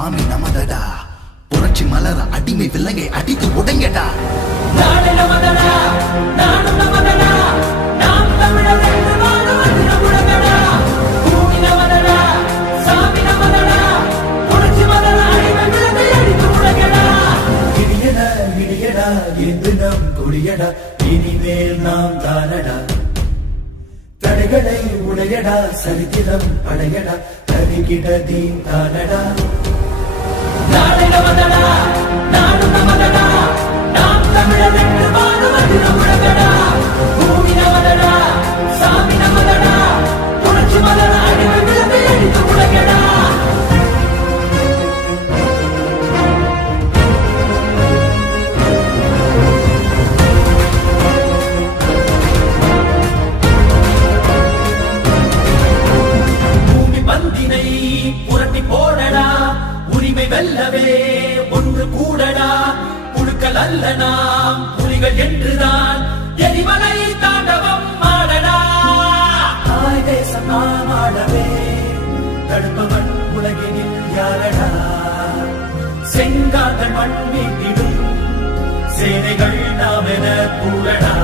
சாமி நமதடா. புரட்சி மலர அடிமை விலங்கை அடித்து உடைங்கடா. நாடு நமதடா, நாடு நமதடா, நாம் தமிழர் என்று வாழுவது நம்முடையடா. பூமி நமதடா, சாமி நமதடா, புரட்சி மலர அடிமை விலங்கை அடித்து உடைங்கடா. இடியடா இடியடா என்று நம் கொடியடா, இனிமேல் நாம் தானடா. தடைகளை உடையடா, சரித்திரம் படையடா, தருகிட தீன் தானடா. நாடு நமதடா, நாடு நமதடா, நாம் தமிழர் என்று வாழுவது நம்முடையடா. பூமி நமதடா, சாமி நமதடா, புரட்சி மலர அடிமை விலங்கை அடித்து உடைங்கடா. பந்தினை புரட்டி போடடா, உரிமை வெல்லவே ஒன்று கூடடா. புழுக்கள் அல்ல நாம் புலிகள் என்றுதான் எரிமலை தாண்டவம் ஆடடா. தாய் தேசம் நாம் ஆடவே தடுப்பவன் உலகினில் யாரடா. செங்காந்தன் மண் மீட்டிடும் சேனைகள் நாம் என கூடடா.